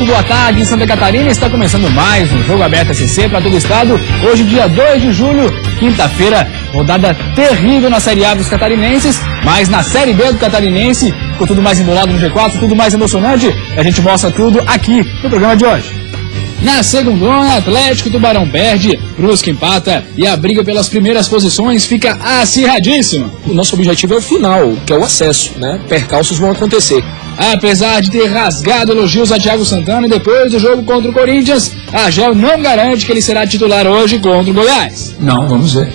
muito boa tarde em Santa Catarina. Está começando mais um Jogo Aberto SC para todo o estado. Hoje, dia 2 de julho, quinta-feira, rodada terrível na Série A dos catarinenses, mas na Série B do catarinense, com tudo mais embolado no G4, tudo mais emocionante, a gente mostra tudo aqui no programa de hoje. Na segundona, Atlético Tubarão perde, Brusque empata e a briga pelas primeiras posições fica acirradíssima. O nosso objetivo é o final, que é o acesso, né? Percalços vão acontecer. Apesar de ter rasgado elogios a Thiago Santana depois do jogo contra o Corinthians, a GEL não garante que ele será titular hoje contra o Goiás. Não, vamos ver.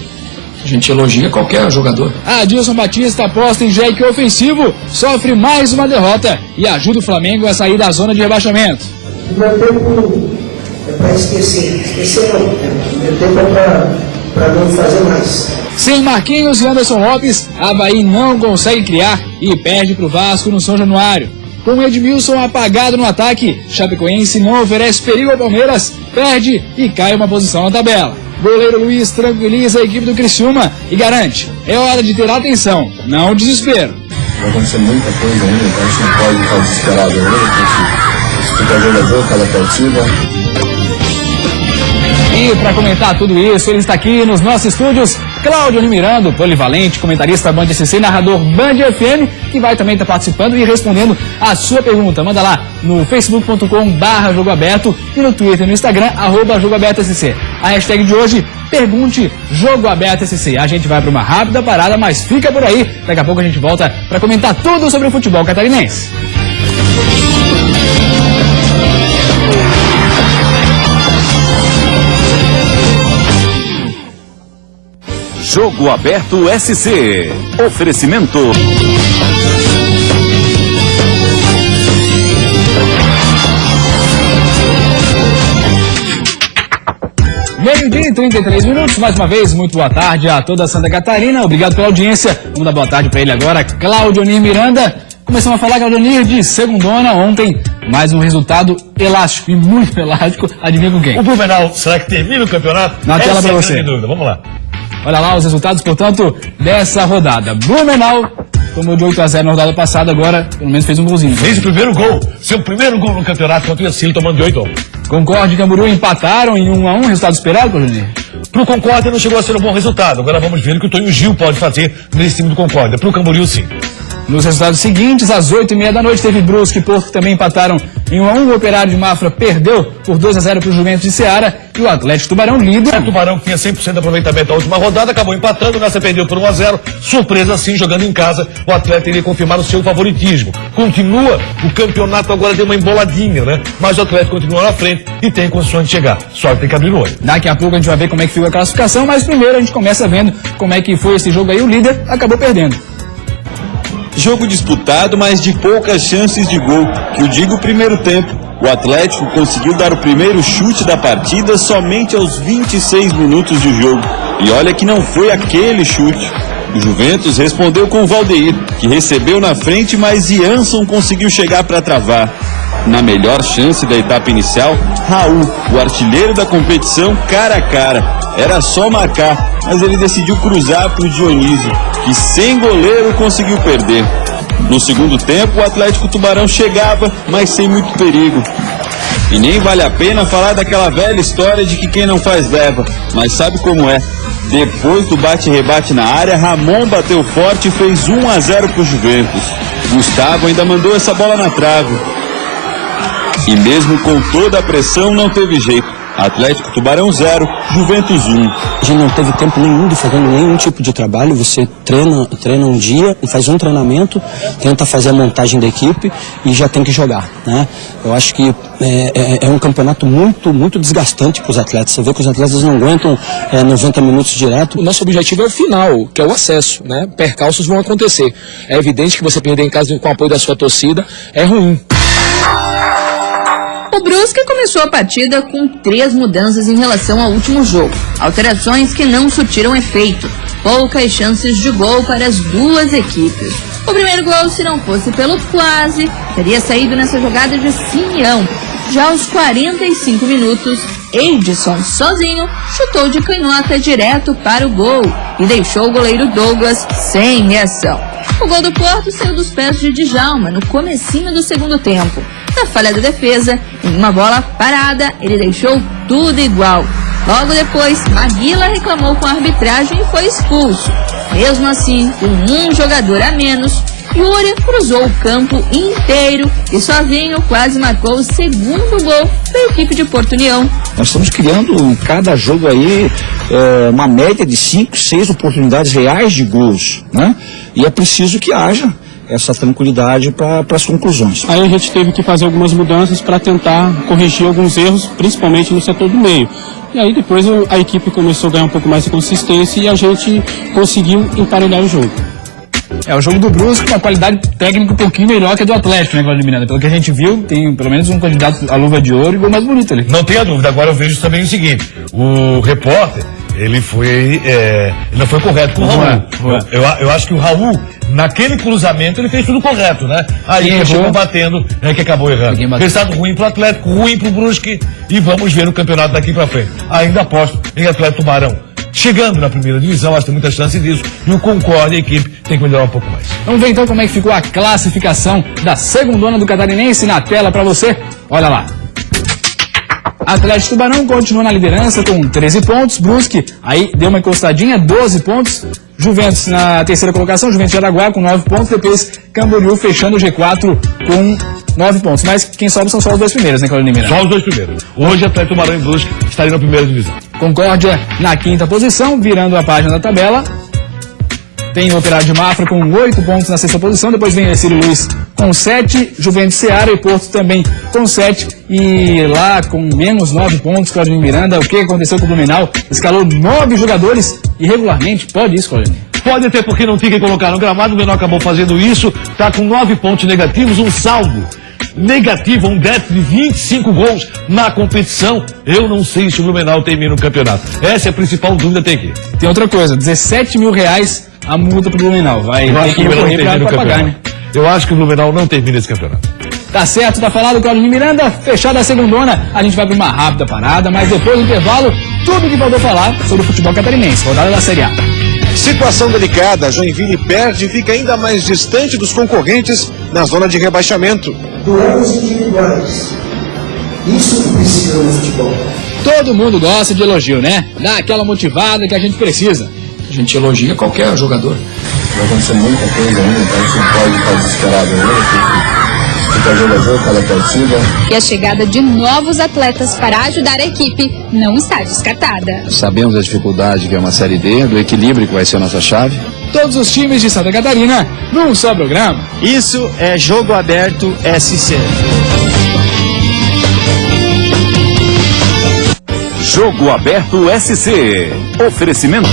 A gente elogia qualquer jogador. Adilson Batista aposta em Jack ofensivo, sofre mais uma derrota e ajuda o Flamengo a sair da zona de rebaixamento. Meu tempo é para esquecer não. Meu tempo é para não fazer mais. Sem Marquinhos e Anderson Lopes, Avaí não consegue criar e perde para o Vasco no São Januário. Com Edmilson apagado no ataque, Chapecoense não oferece perigo ao Palmeiras, perde e cai uma posição na tabela. Goleiro Luiz tranquiliza a equipe do Criciúma e garante, é hora de ter atenção, não desespero. Vai acontecer muita coisa ainda, então a gente não pode ficar desesperado ainda, a gente fica jogador, cada partida. E para comentar tudo isso, ele está aqui nos nossos estúdios, Cláudio Miranda, polivalente, comentarista Band SC, narrador Band FM, que vai também estar participando e respondendo a sua pergunta. Manda lá no facebook.com/Jogo Aberto e no Twitter e no Instagram, @JogoAbertoSC. A hashtag de hoje, pergunte Jogo Aberto SC. A gente vai para uma rápida parada, mas fica por aí. Daqui a pouco a gente volta para comentar tudo sobre o futebol catarinense. Jogo Aberto SC. Oferecimento. Meio-dia e 33 minutos, mais uma vez, muito boa tarde a toda Santa Catarina, obrigado pela audiência. Vamos dar boa tarde para ele agora, Cláudio Miranda. Começamos a falar, Claudio, de segundona, ontem, mais um resultado elástico e muito elástico, adivinha com quem? O Blumenau, será que termina o campeonato? Na tela para você. Dúvida. Vamos lá. Olha lá os resultados, portanto, dessa rodada. Blumenau tomou de 8-0 na rodada passada, agora pelo menos fez um golzinho. Fez o primeiro gol, seu primeiro gol no campeonato contra o Ercílio, tomando de 8-1. Concórdia e Camboriú empataram em 1-1, resultado esperado, Claudio? Pro Concórdia não chegou a ser um bom resultado, agora vamos ver o que o Tonho Gil pode fazer nesse time do Concórdia. Pro Camboriú, sim. Nos resultados seguintes, às 8h30 da noite, teve Brusque e Porto que também empataram em 1-1. O Operário de Mafra perdeu por 2-0 para o Juventus de Ceará. E o Atlético Tubarão líder. O Tubarão, que tinha 100% de aproveitamento na última rodada, acabou empatando, nessa perdeu por 1-0. Surpresa, sim, jogando em casa, o Atlético iria confirmar o seu favoritismo. Continua, o campeonato agora deu uma emboladinha, né? Mas o Atlético continua na frente e tem condições de chegar. Só que tem que abrir o olho. Daqui a pouco a gente vai ver como é que ficou a classificação, mas primeiro a gente começa vendo como é que foi esse jogo aí. O líder acabou perdendo. Jogo disputado, mas de poucas chances de gol, que eu digo primeiro tempo. O Atlético conseguiu dar o primeiro chute da partida somente aos 26 minutos de jogo. E olha que não foi aquele chute. O Juventus respondeu com o Valdeir, que recebeu na frente, mas Jansson conseguiu chegar para travar. Na melhor chance da etapa inicial, Raul, o artilheiro da competição, cara a cara. Era só marcar, mas ele decidiu cruzar para o Dionísio, que sem goleiro conseguiu perder. No segundo tempo, o Atlético Tubarão chegava, mas sem muito perigo. E nem vale a pena falar daquela velha história de que quem não faz leva, mas sabe como é. Depois do bate-rebate na área, Ramon bateu forte e fez 1-0 para o Juventus. Gustavo ainda mandou essa bola na trave. E mesmo com toda a pressão, não teve jeito. Atlético Tubarão 0, Juventus 1. A gente não teve tempo nenhum de fazer nenhum tipo de trabalho. Você treina um dia e faz um treinamento, tenta fazer a montagem da equipe e já tem que jogar, né? Eu acho que é um campeonato muito desgastante para os atletas. Você vê que os atletas não aguentam 90 minutos direto. O nosso objetivo é o final, que é o acesso, né? Percalços vão acontecer. É evidente que você perder em casa com o apoio da sua torcida é ruim. O Brusque começou a partida com 3 mudanças em relação ao último jogo. Alterações que não surtiram efeito. Poucas chances de gol para as duas equipes. O primeiro gol, se não fosse pelo quase, teria saído nessa jogada de Simeão. Já aos 45 minutos, Edson, sozinho, chutou de canhota direto para o gol e deixou o goleiro Douglas sem reação. O gol do Porto saiu dos pés de Djalma no comecinho do segundo tempo. Na falha da defesa, em uma bola parada, ele deixou tudo igual. Logo depois, Maguila reclamou com a arbitragem e foi expulso. Mesmo assim, com um jogador a menos, Yuri cruzou o campo inteiro e sozinho quase marcou o segundo gol da equipe de Porto União. Nós estamos criando em cada jogo aí uma média de 5, 6 oportunidades reais de gols, né? E é preciso que haja essa tranquilidade para as conclusões. Aí a gente teve que fazer algumas mudanças para tentar corrigir alguns erros, principalmente no setor do meio. E aí depois a equipe começou a ganhar um pouco mais de consistência e a gente conseguiu emparelhar o jogo. O jogo do Brusque com uma qualidade técnica um pouquinho melhor que a do Atlético, né, Claudio Miranda? Pelo que a gente viu, tem pelo menos um candidato à luva de ouro e gol mais bonito ali. Não tenha dúvida. Agora eu vejo também o seguinte, o repórter, ele não foi correto com o Raul. Eu acho que o Raul, naquele cruzamento, ele fez tudo correto, né? Aí ele chegou batendo, que acabou errando. Resultado ruim pro Atlético, ruim pro Brusque, e vamos ver o campeonato daqui pra frente. Ainda aposto em Atlético Tubarão. Chegando na primeira divisão, acho que tem muita chance disso, e o Concórdia, a equipe, tem que melhorar um pouco mais. Vamos ver então como é que ficou a classificação da segundona do Catarinense na tela pra você. Olha lá. Atlético Tubarão continua na liderança com 13 pontos. Brusque aí deu uma encostadinha, 12 pontos. Juventus na terceira colocação, Juventus de Araguá com 9 pontos. Depois Camboriú fechando o G4 com 9 pontos. Mas quem sobe são só os dois primeiros, né, Claudio Miranda? Só os dois primeiros. Hoje Atlético Tubarão e Brusque estariam na primeira divisão. Concórdia na quinta posição, virando a página da tabela. Tem o Operário de Mafra com 8 pontos na sexta posição. Depois vem Ercílio Luiz com 7. Juventus Ceará e Porto também com 7. E lá com menos 9 pontos, Claudio Miranda. O que aconteceu com o Blumenau? Escalou 9 jogadores irregularmente. Pode isso, Claudio? Pode até porque não tinha que colocar no gramado. O Blumenau acabou fazendo isso. Está com 9 pontos negativos, um saldo negativo, um déficit de 25 gols na competição. Eu não sei se o Blumenau termina o campeonato. Essa é a principal dúvida até aqui. Tem outra coisa, R$17 mil a multa pro Blumenau. Vai ter que recorrer pra pagar, né? Eu acho que o Blumenau não termina esse campeonato. Tá certo, tá falado, Claudio Miranda. Fechada a segundona, a gente vai pra uma rápida parada, mas depois do intervalo, tudo que faltou falar sobre o futebol catarinense. Rodada da Série A. Situação delicada, Joinville perde e fica ainda mais distante dos concorrentes na zona de rebaixamento. Duelos individuais. Isso que precisa no futebol. Todo mundo gosta de elogio, né? Dá aquela motivada que a gente precisa. A gente elogia qualquer jogador. Vai acontecer muita coisa ainda, então a gente não pode ficar desesperado ainda, cada jogador, cada partida. E a chegada de novos atletas para ajudar a equipe não está descartada. Sabemos a dificuldade que é uma Série D, do equilíbrio que vai ser a nossa chave. Todos os times de Santa Catarina num só programa. Isso é Jogo Aberto SC. Jogo Aberto SC. Oferecimento.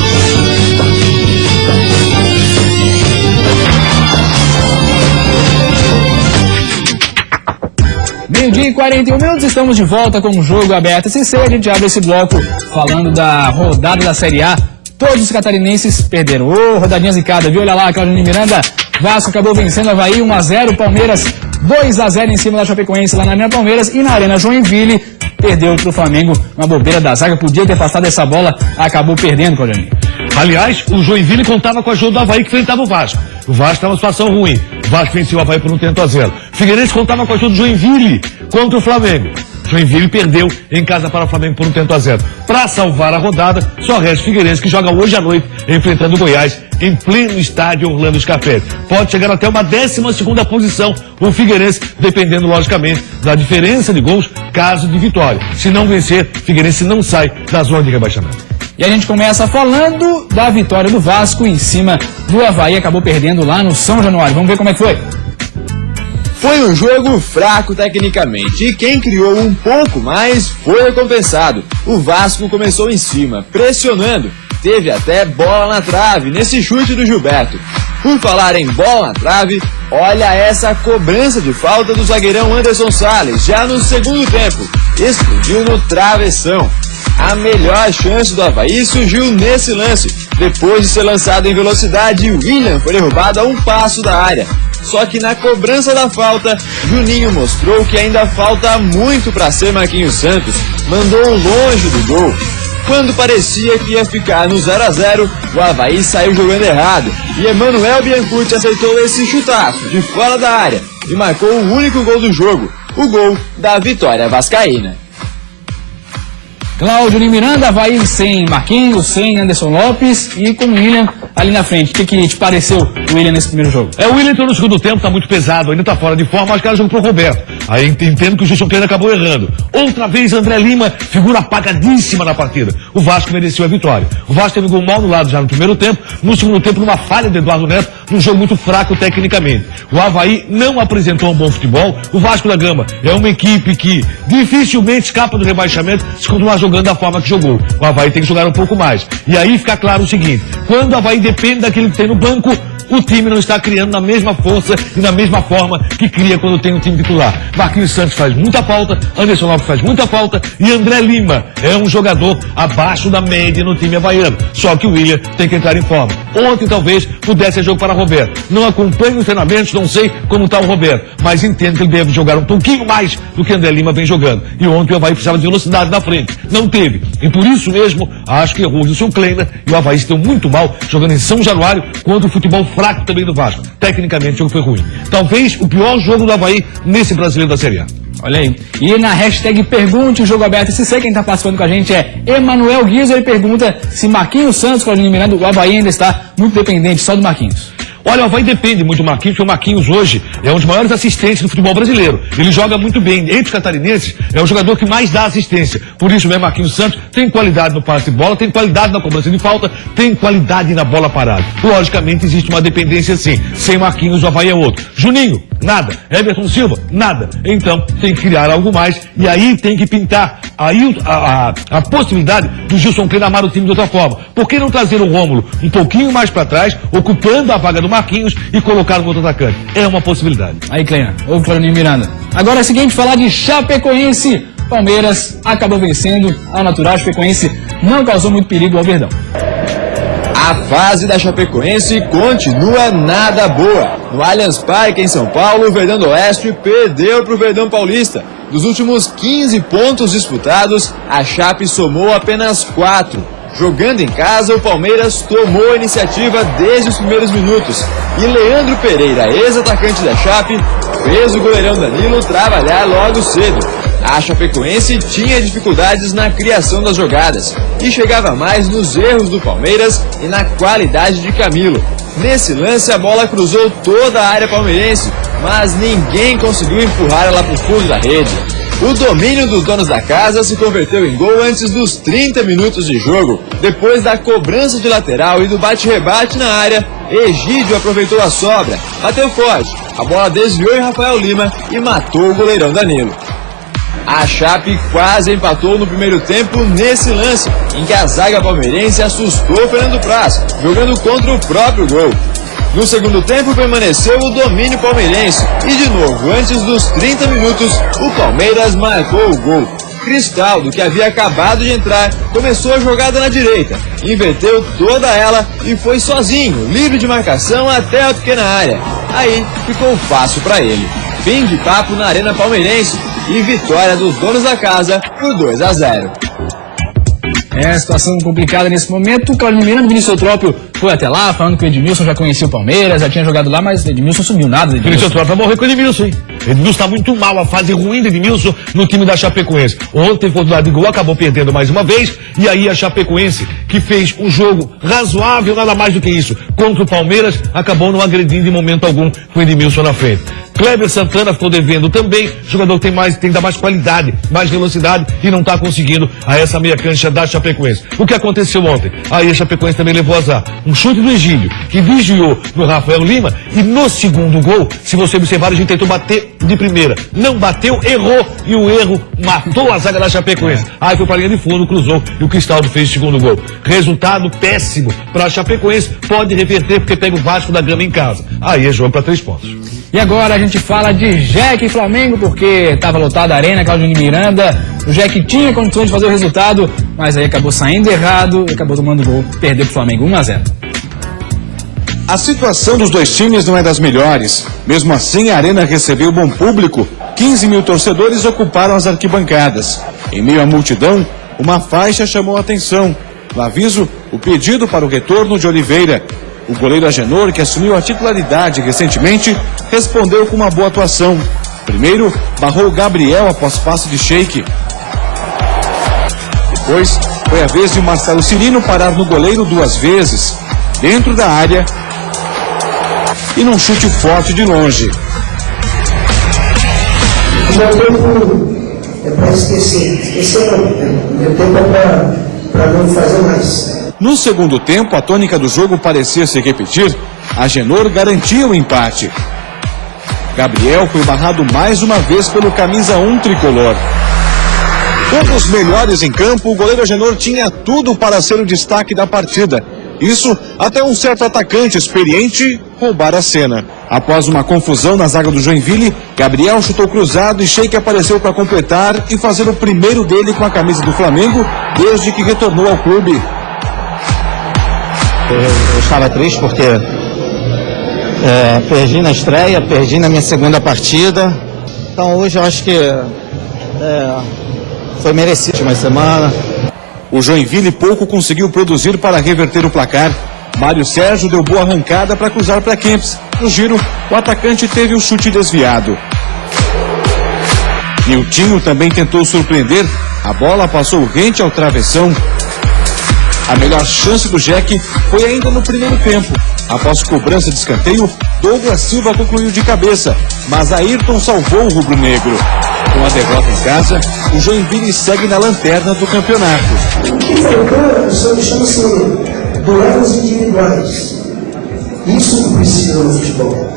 Meio-dia e 41 minutos, estamos de volta com o Jogo Aberto SC. A gente abre esse bloco falando da rodada da Série A. Todos os catarinenses perderam. Rodadinha zicada, viu? Olha lá, Claudio Miranda. Vasco acabou vencendo o Avaí 1-0. Palmeiras 2-0 em cima da Chapecoense lá na Arena Palmeiras. E na Arena Joinville perdeu pro Flamengo. Uma bobeira da zaga. Podia ter passado essa bola. Acabou perdendo, Claudio. Aliás, o Joinville contava com a ajuda do Avaí que enfrentava o Vasco. O Vasco estava numa situação ruim. O Vasco venceu o Avaí por 1-0. Figueirense contava com a ajuda do Joinville contra o Flamengo. Joinville perdeu em casa para o Flamengo por 1-0. Para salvar a rodada, só resta o Figueirense, que joga hoje à noite enfrentando o Goiás em pleno estádio Orlando Scarpelli. Pode chegar até uma 12ª posição o Figueirense, dependendo logicamente da diferença de gols, caso de vitória. Se não vencer, Figueirense não sai da zona de rebaixamento. E a gente começa falando da vitória do Vasco em cima do Avaí. Acabou perdendo lá no São Januário. Vamos ver como é que foi. Foi um jogo fraco tecnicamente e quem criou um pouco mais foi recompensado. O Vasco começou em cima, pressionando. Teve até bola na trave nesse chute do Gilberto. Por falar em bola na trave, olha essa cobrança de falta do zagueirão Anderson Salles, já no segundo tempo. Explodiu no travessão. A melhor chance do Avaí surgiu nesse lance. Depois de ser lançado em velocidade, William foi derrubado a um passo da área. Só que na cobrança da falta, Juninho mostrou que ainda falta muito para ser Marquinhos Santos. mandou longe do gol. Quando parecia que ia ficar no 0 a 0, o Avaí saiu jogando errado e Emanuel Biancucci aceitou esse chutaço de fora da área e marcou o único gol do jogo, o gol da vitória vascaína. Cláudio Miranda, Avaí sem Marquinhos, sem Anderson Lopes e com o William ali na frente. O que te pareceu o William nesse primeiro jogo? O William entrou no segundo tempo, tá muito pesado, ainda tá fora de forma, acho que era jogo pro Roberto. Aí entendo que o Gilson Kleina acabou errando. Outra vez, André Lima, figura apagadíssima na partida. O Vasco mereceu a vitória. O Vasco teve um gol mal anulado já no primeiro tempo, no segundo tempo numa falha de Eduardo Neto, num jogo muito fraco tecnicamente. O Avaí não apresentou um bom futebol. O Vasco da Gama é uma equipe que dificilmente escapa do rebaixamento se continuar jogando da forma que jogou. O Avaí tem que jogar um pouco mais. E aí fica claro o seguinte, quando o Avaí depende daquilo que tem no banco, o time não está criando na mesma força e na mesma forma que cria quando tem um time titular. Marquinhos Santos faz muita falta, Anderson Lopes faz muita falta e André Lima é um jogador abaixo da média no time havaiano. Só que o William tem que entrar em forma. Ontem talvez pudesse ser jogo para Roberto. Não acompanho os treinamentos, não sei como está o Roberto, mas entendo que ele deve jogar um pouquinho mais do que André Lima vem jogando. E ontem o Avaí precisava de velocidade na frente. Não teve. E por isso mesmo, acho que errou o Gilson Kleina e o Avaí se deu muito mal jogando em São Januário contra o futebol fraco também do Vasco. Tecnicamente o jogo foi ruim. Talvez o pior jogo do Avaí nesse Brasileiro da Série A. Olha aí. E na hashtag Pergunte o Jogo Aberto SC, quem está participando com a gente é Emanuel Guizo. Ele pergunta se Marquinhos Santos, Claudinho Miranda, o Avaí ainda está muito dependente só do Marquinhos. Olha, o Avaí depende muito do Marquinhos, porque o Marquinhos hoje é um dos maiores assistentes do futebol brasileiro. Ele joga muito bem. Entre os catarinenses, é o jogador que mais dá assistência. Por isso mesmo, Marquinhos Santos tem qualidade no passe de bola, tem qualidade na cobrança de falta, tem qualidade na bola parada. Logicamente, existe uma dependência sim. Sem Marquinhos, o Avaí é outro. Juninho, nada. Everton Silva, nada. Então, tem que criar algo mais e aí tem que pintar aí a possibilidade do Gilson Kleina armar o time de outra forma. Por que não trazer o Rômulo um pouquinho mais para trás, ocupando a vaga do Marquinhos e colocar no outro atacante? É uma possibilidade. Aí, Kleina, ouve Claudinho Miranda. Agora é o seguinte, falar de Chapecoense. Palmeiras acabou vencendo ao natural. Chapecoense não causou muito perigo ao Verdão. A fase da Chapecoense continua nada boa. No Allianz Parque, em São Paulo, o Verdão do Oeste perdeu para o Verdão Paulista. Dos últimos 15 pontos disputados, a Chape somou apenas 4. Jogando em casa, o Palmeiras tomou a iniciativa desde os primeiros minutos. E Leandro Pereira, ex-atacante da Chape, fez o goleirão Danilo trabalhar logo cedo. A Chapecoense tinha dificuldades na criação das jogadas e chegava mais nos erros do Palmeiras e na qualidade de Camilo. Nesse lance, a bola cruzou toda a área palmeirense, mas ninguém conseguiu empurrar ela para o fundo da rede. O domínio dos donos da casa se converteu em gol antes dos 30 minutos de jogo. Depois da cobrança de lateral e do bate-rebate na área, Egídio aproveitou a sobra, bateu forte, a bola desviou em Rafael Lima e matou o goleirão Danilo. A Chape quase empatou no primeiro tempo nesse lance, em que a zaga palmeirense assustou Fernando Praz, jogando contra o próprio gol. No segundo tempo permaneceu o domínio palmeirense e de novo, antes dos 30 minutos, o Palmeiras marcou o gol. Cristaldo, que havia acabado de entrar, começou a jogada na direita, inverteu toda ela e foi sozinho, livre de marcação até a pequena área. Aí ficou fácil para ele. Fim de papo na Arena Palmeirense e vitória dos donos da casa por 2 a 0. É, situação complicada nesse momento. O Claudinho Miranda, Vinícius Eutrópio foi até lá, falando que o Edmilson já conhecia o Palmeiras, já tinha jogado lá, mas o Edmilson sumiu nada. Vinícius Eutrópio vai morrer com o Edmilson, hein? Edmilson está muito mal, a fase ruim do Edmilson no time da Chapecoense. Ontem teve oportunidade de gol, acabou perdendo mais uma vez, e aí a Chapecoense, que fez um jogo razoável, nada mais do que isso, contra o Palmeiras, acabou não agredindo em momento algum com o Edmilson na frente. Kleber Santana ficou devendo também, jogador que tem que dar mais qualidade, mais velocidade e não está conseguindo a essa meia cancha da Chapecoense. O que aconteceu ontem? Aí a Chapecoense também levou azar. Um chute do Egídio, que desviou no Rafael Lima e no segundo gol, se você observar, a gente tentou bater de primeira. Não bateu, errou e o erro matou a zaga da Chapecoense. Aí foi para a linha de fundo, cruzou e o Cristaldo fez o segundo gol. Resultado péssimo para a Chapecoense, pode reverter porque pega o Vasco da Gama em casa. Aí é jogo para 3 pontos. E agora a gente fala de Jack e Flamengo, porque estava lotada a arena, Claudio Miranda. O Jack tinha condições de fazer o resultado, mas aí acabou saindo errado e acabou tomando gol, perdeu pro Flamengo 1 a 0. A situação dos dois times não é das melhores. Mesmo assim, a arena recebeu bom público. 15 mil torcedores ocuparam as arquibancadas. Em meio à multidão, uma faixa chamou a atenção. No aviso, o pedido para o retorno de Oliveira. O goleiro Agenor, que assumiu a titularidade recentemente, respondeu com uma boa atuação. Primeiro, barrou Gabriel após passe de Sheik. Depois, foi a vez de Marcelo Cirino parar no goleiro 2 vezes, dentro da área e num chute forte de longe. O meu tempo é para esquecer. Esquecer não. O meu tempo é para não fazer mais. No segundo tempo, a tônica do jogo parecia se repetir. Agenor garantia o empate. Gabriel foi barrado mais uma vez pelo camisa 1 tricolor. Um dos melhores em campo, o goleiro Agenor tinha tudo para ser o destaque da partida. Isso até um certo atacante experiente roubar a cena. Após uma confusão na zaga do Joinville, Gabriel chutou cruzado e Sheik apareceu para completar e fazer o primeiro dele com a camisa do Flamengo desde que retornou ao clube. Eu estava triste porque perdi na estreia, perdi na minha segunda partida. Então hoje eu acho que foi merecido uma semana. O Joinville pouco conseguiu produzir para reverter o placar. Mário Sérgio deu boa arrancada para cruzar para Kempis. No giro, o atacante teve o chute desviado. Niltinho também tentou surpreender. A bola passou rente ao travessão. A melhor chance do Jack foi ainda no primeiro tempo. Após cobrança de escanteio, Douglas Silva concluiu de cabeça, mas Ayrton salvou o rubro-negro. Com a derrota em casa, o Joinville segue na lanterna do campeonato. Isso chama-se duelos individuais. Isso que precisa no futebol.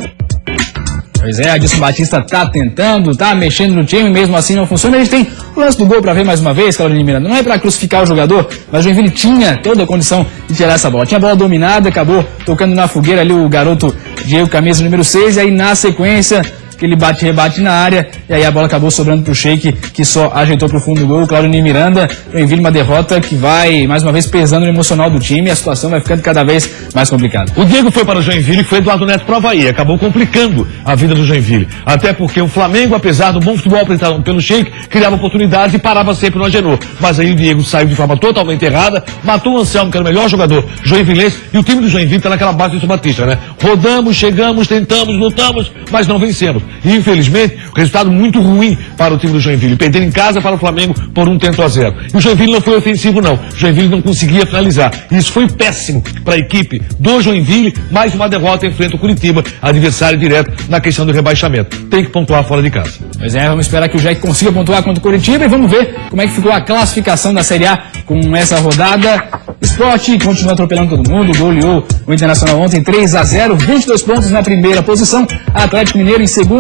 Pois é, Adilson Batista tá tentando, tá mexendo no time, mesmo assim não funciona. A gente tem o lance do gol para ver mais uma vez, Claudio Miranda. Não é para crucificar o jogador, mas o Joinville tinha toda a condição de tirar essa bola. Tinha a bola dominada, acabou tocando na fogueira ali o garoto Diego, camisa número 6, e aí na sequência que ele bate-rebate na área, e aí a bola acabou sobrando pro Sheik, que só ajeitou pro fundo do gol. Claudio Miranda, Joinville, uma derrota que vai, mais uma vez, pesando no emocional do time, e a situação vai ficando cada vez mais complicada. O Diego foi para o Joinville e foi Eduardo Neto para o Avaí, acabou complicando a vida do Joinville. Até porque o Flamengo, apesar do bom futebol apresentado pelo Sheik, criava oportunidades e parava sempre no Agenor. Mas aí o Diego saiu de forma totalmente errada, matou o Anselmo, que era o melhor jogador joinvilense, e o time do Joinville está naquela base do Edson Batista, né? Rodamos, chegamos, tentamos, lutamos, mas não vencemos. E infelizmente, o resultado muito ruim para o time do Joinville. Perder em casa para o Flamengo por 1-0. E o Joinville não foi ofensivo, não. O Joinville não conseguia finalizar. E isso foi péssimo para a equipe do Joinville. Mais uma derrota enfrenta o Curitiba, adversário direto na questão do rebaixamento. Tem que pontuar fora de casa. Pois é, vamos esperar que o Jack consiga pontuar contra o Curitiba e vamos ver como é que ficou a classificação da Série A com essa rodada. Sport continua atropelando todo mundo, goleou o Internacional ontem 3-0, 22 pontos na primeira posição. Atlético Mineiro em segundo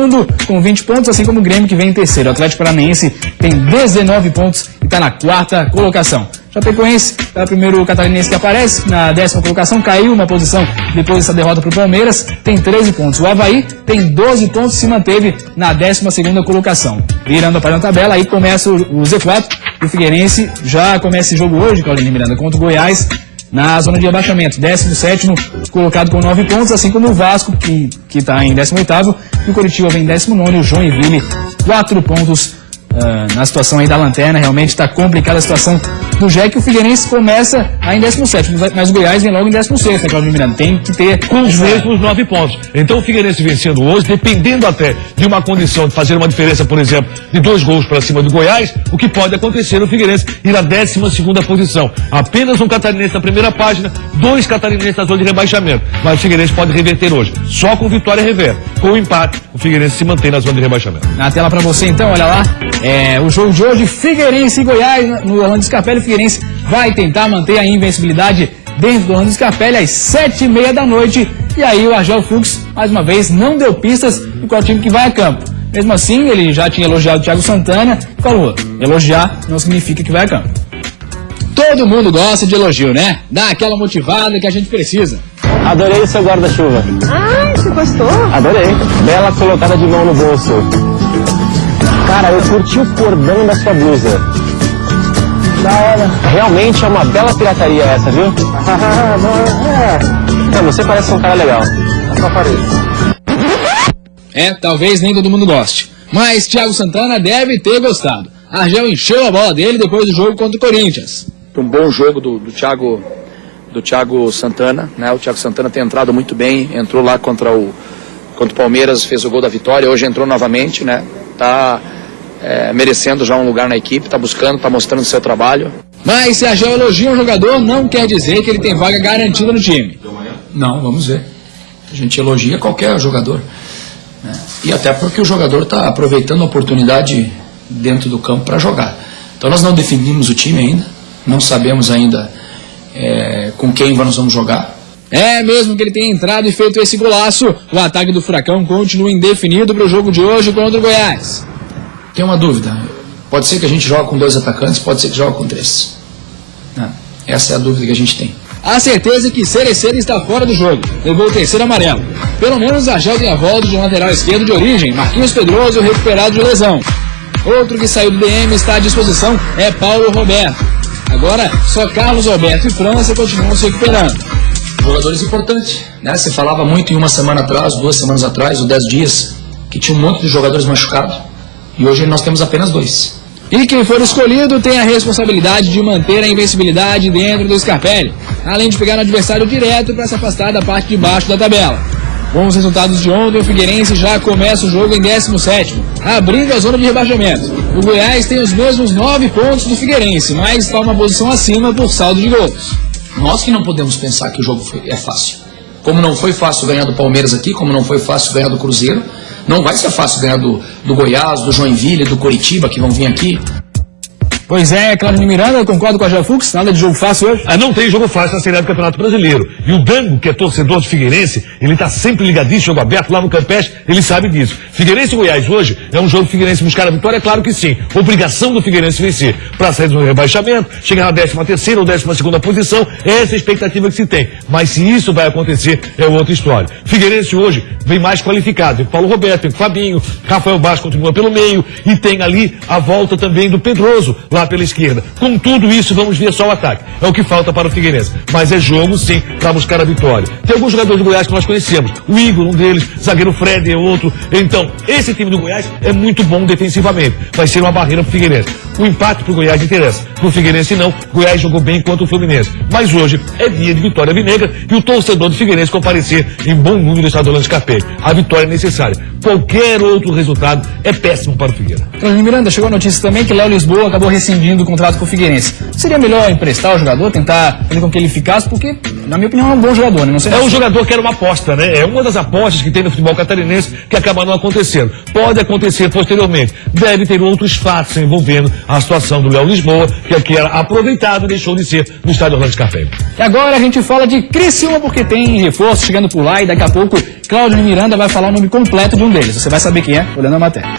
com 20 pontos, assim como o Grêmio, que vem em terceiro. O Atlético Paranaense tem 19 pontos e está na 4ª colocação. Chapecoense é o primeiro catarinense que aparece, na 10ª colocação, caiu uma posição depois dessa derrota para o Palmeiras, tem 13 pontos. O Avaí tem 12 pontos e se manteve na 12ª colocação. Virando a página da tabela, aí começa o Z4, o Figueirense já começa esse jogo hoje, Claudio Miranda, contra o Goiás, na zona de abaixamento, 17º colocado com 9 pontos, assim como o Vasco, que está em 18º, e o Curitiba vem em 19º, e o Joinville, 4 pontos na situação aí da lanterna. Realmente está complicada a situação do Jack. O Figueirense começa aí em 17º, mas o Goiás vem logo em 16º, né, Claudio Miranda? Tem que ter com os mesmos 9 pontos. Então o Figueirense vencendo hoje, dependendo até de uma condição de fazer uma diferença, por exemplo, de 2 gols para cima do Goiás, o que pode acontecer no Figueirense ir na 12ª posição. Apenas um catarinense na primeira página, 2 catarinenses na zona de rebaixamento. Mas o Figueirense pode reverter hoje. Só com vitória reverte. Com o empate, o Figueirense se mantém na zona de rebaixamento. Na tela para você então, olha lá. O jogo de hoje, Figueirense e Goiás no Orlando Scarpelli. O Figueirense vai tentar manter a invencibilidade dentro do Orlando Scarpelli às 7h30 da noite. E aí o Argel Fux, mais uma vez, não deu pistas de qual time que vai a campo. Mesmo assim, ele já tinha elogiado o Thiago Santana e falou, elogiar não significa que vai a campo. Todo mundo gosta de elogio, né? Dá aquela motivada que a gente precisa. Adorei o seu guarda-chuva. Ah, você gostou? Adorei. Bela colocada de mão no bolso. Cara, eu curti o cordão da sua blusa. Da hora. Realmente é uma bela pirataria essa, viu? Você parece um cara legal. Só parece. Talvez nem todo mundo goste. Mas Thiago Santana deve ter gostado. Argel encheu a bola dele depois do jogo contra o Corinthians. Um bom jogo do Thiago Santana, né? O Thiago Santana tem entrado muito bem, entrou lá contra o Palmeiras, fez o gol da vitória, hoje entrou novamente, né? Tá merecendo já um lugar na equipe, tá buscando, tá mostrando o seu trabalho. Mas se Argel elogia um jogador, não quer dizer que ele tem vaga garantida no time. Não, vamos ver. A gente elogia qualquer jogador, né? E até porque o jogador está aproveitando a oportunidade dentro do campo para jogar. Então nós não definimos o time ainda, não sabemos ainda com quem nós vamos jogar. Mesmo que ele tenha entrado e feito esse golaço, o ataque do Furacão continua indefinido para o jogo de hoje contra o Goiás. Tem uma dúvida, pode ser que a gente jogue com 2 atacantes, pode ser que jogue com 3. Essa é a dúvida que a gente tem. A certeza é que Cerecer está fora do jogo, levou o 3º amarelo. Pelo menos Argel tem a volta de um lateral esquerdo de origem, Marquinhos Pedroso, recuperado de lesão. Outro que saiu do DM está à disposição é Paulo Roberto. Agora, só Carlos Alberto e França continuam se recuperando. Jogadores importantes, né? Você falava muito em uma semana atrás, 2 semanas atrás, ou 10 dias, que tinha um monte de jogadores machucados. E hoje nós temos apenas 2. E quem for escolhido tem a responsabilidade de manter a invencibilidade dentro do Scarpelli, além de pegar no adversário direto para se afastar da parte de baixo da tabela. Com os resultados de ontem, o Figueirense já começa o jogo em 17º, abrindo a zona de rebaixamento. O Goiás tem os mesmos 9 pontos do Figueirense, mas está uma posição acima por saldo de gols. Nós que não podemos pensar que o jogo é fácil. Como não foi fácil ganhar do Palmeiras aqui, como não foi fácil ganhar do Cruzeiro, não vai ser fácil ganhar do Goiás, do Joinville, do Coritiba, que vão vir aqui. Pois é, Claudio Miranda, eu concordo com a Jafux, nada de jogo fácil hoje. Não tem jogo fácil na Série A do Campeonato Brasileiro. E o Dango, que é torcedor do Figueirense, ele tá sempre ligadinho, jogo aberto lá no Campestre, ele sabe disso. Figueirense e Goiás hoje é um jogo do Figueirense buscar a vitória, é claro que sim. Obrigação do Figueirense vencer para sair do rebaixamento, chegar na 13ª ou 12ª posição, essa é a expectativa que se tem. Mas se isso vai acontecer, é outra história. Figueirense hoje vem mais qualificado. Tem Paulo Roberto, tem Fabinho, Rafael Bastos continua pelo meio e tem ali a volta também do Pedroso, lá pela esquerda. Com tudo isso, vamos ver só o ataque. É o que falta para o Figueirense. Mas é jogo, sim, para buscar a vitória. Tem alguns jogadores do Goiás que nós conhecemos. O Igor, um deles, zagueiro Fred é outro. Então, esse time do Goiás é muito bom defensivamente. Vai ser uma barreira para o Figueirense. O empate para o Goiás interessa. Para o Figueirense não. O Goiás jogou bem contra o Fluminense. Mas hoje é dia de vitória vinegra e o torcedor do Figueirense comparecer em bom número no estado do Scarpelli. A vitória é necessária. Qualquer outro resultado é péssimo para o Figueira. Claudio Miranda, chegou a notícia também que Léo Lisboa acabou rescindindo o contrato com o Figueirense. Seria melhor emprestar o jogador, tentar fazer com que ele ficasse, porque, na minha opinião, é um bom jogador, né? Não sei um jogador que era uma aposta, né? É uma das apostas que tem no futebol catarinense que acaba não acontecendo. Pode acontecer posteriormente. Deve ter outros fatos envolvendo a situação do Léo Lisboa, que aqui era aproveitado e deixou de ser no estádio Orlando Scarpelli. E agora a gente fala de Criciúma, porque tem reforço chegando por lá e daqui a pouco Claudio Miranda vai falar o nome completo de um deles. Você vai saber quem é, olhando a matéria.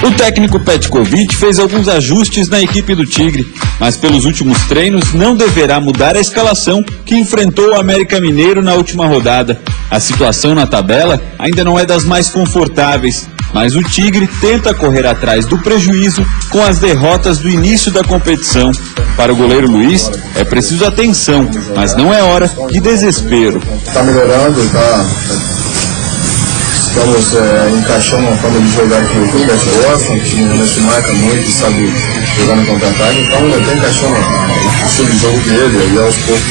O técnico Petkovic fez alguns ajustes na equipe do Tigre, mas pelos últimos treinos não deverá mudar a escalação que enfrentou o América Mineiro na última rodada. A situação na tabela ainda não é das mais confortáveis, mas o Tigre tenta correr atrás do prejuízo com as derrotas do início da competição. Para o goleiro Luiz, é preciso atenção, mas não é hora de desespero. Está melhorando, estamos encaixando uma forma de jogar que o clube gosta, um time que se marca muito e sabe jogar no contra-ataque, então eu estou encaixando o estilo de jogo dele e aos poucos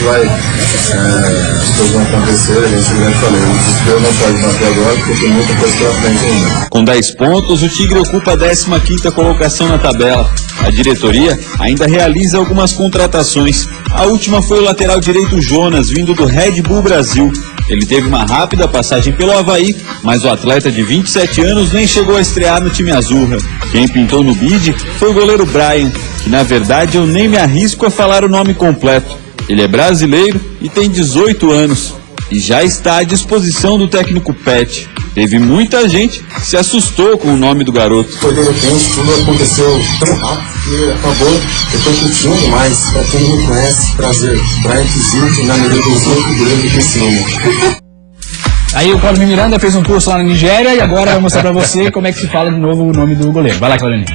as coisas vão acontecer, a gente já falei, o desespero não pode bater agora porque tem muita coisa pela frente ainda. Com 10 pontos, o Tigre ocupa a 15ª colocação na tabela. A diretoria ainda realiza algumas contratações. A última foi o lateral direito Jonas, vindo do Red Bull Brasil. Ele teve uma rápida passagem pelo Avaí, mas o atleta de 27 anos nem chegou a estrear no time azurra. Quem pintou no bid foi o goleiro Brian, que na verdade eu nem me arrisco a falar o nome completo. Ele é brasileiro e tem 18 anos. E já está à disposição do técnico Pet. Teve muita gente que se assustou com o nome do garoto. Foi de repente, tudo aconteceu tão rápido que acabou, eu estou curtindo mais. Para quem não me conhece, prazer. Brian Kizito, na medida dos outros grandes que cima. Aí o Claudio Miranda fez um curso lá na Nigéria e agora vai mostrar pra você como é que se fala de novo o nome do goleiro. Vai lá, Claudio.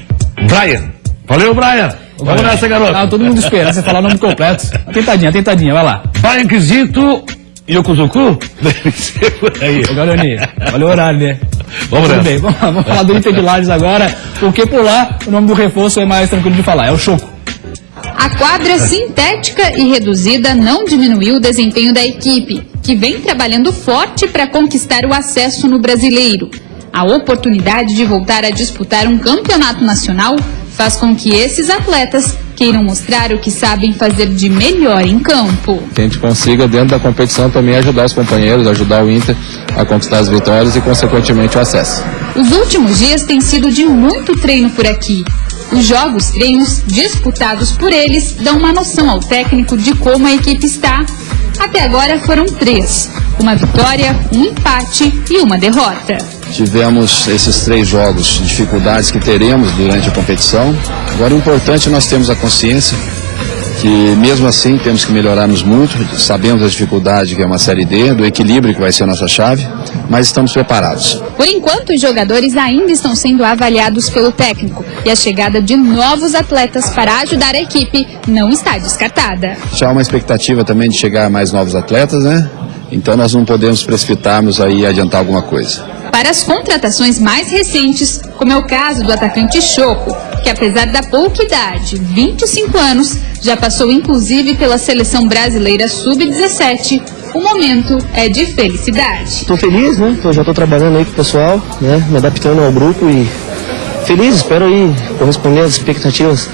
Brian. Valeu, Brian. Vamos nessa, garoto. Todo mundo espera você falar o nome completo. Tentadinha, vai lá. Brian Kizito Yokozuku? Deve ser por aí. Ô, Galoni, olha o horário, né? Vamos Tudo nessa. bem, vamos falar do Inter de Lages agora, porque por lá o nome do reforço é mais tranquilo de falar, é o Choco. A quadra sintética e reduzida não diminuiu o desempenho da equipe, que vem trabalhando forte para conquistar o acesso no Brasileiro. A oportunidade de voltar a disputar um campeonato nacional faz com que esses atletas queiram mostrar o que sabem fazer de melhor em campo. Que a gente consiga, dentro da competição, também ajudar os companheiros, ajudar o Inter a conquistar as vitórias e, consequentemente, o acesso. Os últimos dias têm sido de muito treino por aqui. Os treinos disputados por eles, dão uma noção ao técnico de como a equipe está. Até agora foram 3. Uma vitória, um empate e uma derrota. Tivemos esses 3 jogos, dificuldades que teremos durante a competição. Agora, o importante é nós termos a consciência que, mesmo assim, temos que melhorarmos muito. Sabemos da dificuldade que é uma Série D, do equilíbrio que vai ser a nossa chave, mas estamos preparados. Por enquanto, os jogadores ainda estão sendo avaliados pelo técnico e a chegada de novos atletas para ajudar a equipe não está descartada. Já há uma expectativa também de chegar mais novos atletas, né? Então nós não podemos precipitarmos aí e adiantar alguma coisa. Para as contratações mais recentes, como é o caso do atacante Choco, que apesar da pouca idade, 25 anos, já passou inclusive pela seleção brasileira sub-17, o momento é de felicidade. Estou feliz, né? Já estou trabalhando aí com o pessoal, né? Me adaptando ao grupo e feliz, espero aí corresponder às expectativas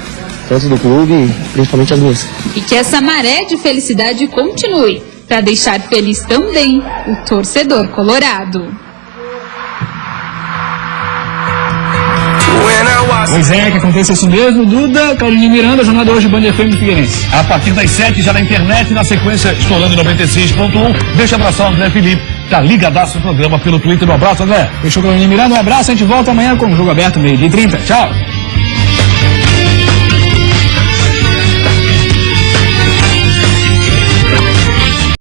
tanto do clube e principalmente as minhas. E que essa maré de felicidade continue, para deixar feliz também o torcedor colorado. Pois é, que aconteça isso mesmo. Duda, Claudinho Miranda, jornada hoje, Band FM Figueirense. A partir das 7 já na internet, na sequência, estourando 96.1. Deixa eu abraçar o André Felipe, tá ligadaço no programa pelo Twitter. Um abraço, André. Fechou, Claudinho Miranda, um abraço, a gente volta amanhã com o Jogo Aberto, 12h30. Tchau.